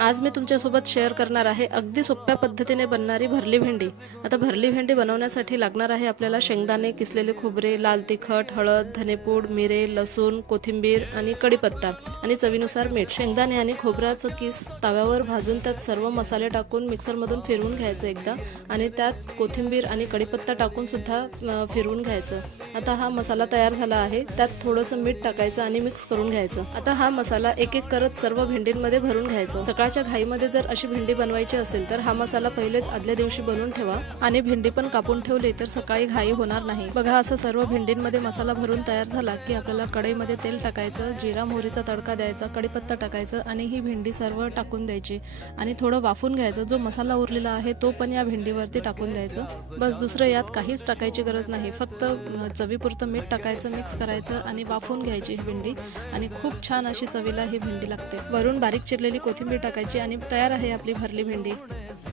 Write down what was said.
आज मी तुमच्यासोबत शेअर करणार आहे अगदी सोप्या पद्धतीने बनणारी भरली भेंडी। आता भरली भेंडी बनवण्यासाठी लागणार आहे आपल्याला शेंगदाणे, किसलेले खोबरे, लाल तिखट, हळद, धनेपूड, मिरे, लसूण, कोथिंबीर आणि कढीपत्ता आणि चवीनुसार मीठ। शेंगदाणे आणि खोबऱ्याचं किस तव्यावर भाजून त्यात सर्व मसाले टाकून मिक्सरमधून फिरवून घ्यायचं एकदा आणि त्यात कोथिंबीर आणि कढीपत्ता टाकून सुद्धा फिरवून घ्यायचं। आता हा मसाला तयार झाला आहे, त्यात थोडंसं मीठ टाकायचं आणि मिक्स करून घ्यायचं। आता हा मसाला एक एक करत सर्व भेंडींमध्ये भरून घ्यायचं। सकाळच्या घाईमध्ये जर अशी भेंडी बनवायची असेल तर हा मसाला पहिलेच आदल्या दिवशी बनवून ठेवा आणि भेंडी पण कापून ठेवली तर सकाळी घाई होणार नाही। बघा, असं सर्व भेंडींमध्ये मसाला भरून तयार झाला की आपल्याला कढईमध्ये तेल टाकायचं, जिरा मोहरीचा तडका द्यायचा, कढीपत्ता टाकायचं आणि ही भेंडी सर्व टाकून द्यायची आणि थोडं वाफून घ्यायचं। जो मसाला उरलेला आहे तो पण या भेंडीवरती टाकून द्यायचं। बस, दुसरं यात काहीच टाकायची गरज नाही, फक्त चवीपुरतं मीठ टाकायचं, मिक्स करायचं आणि वाफून घ्यायची ही भेंडी आणि खूप छान अशी चवीला ही भेंडी लागते। वरून बारीक चिरलेली कोथिंबीर टाकायची आणि तयार आहे आपली भरली भेंडी।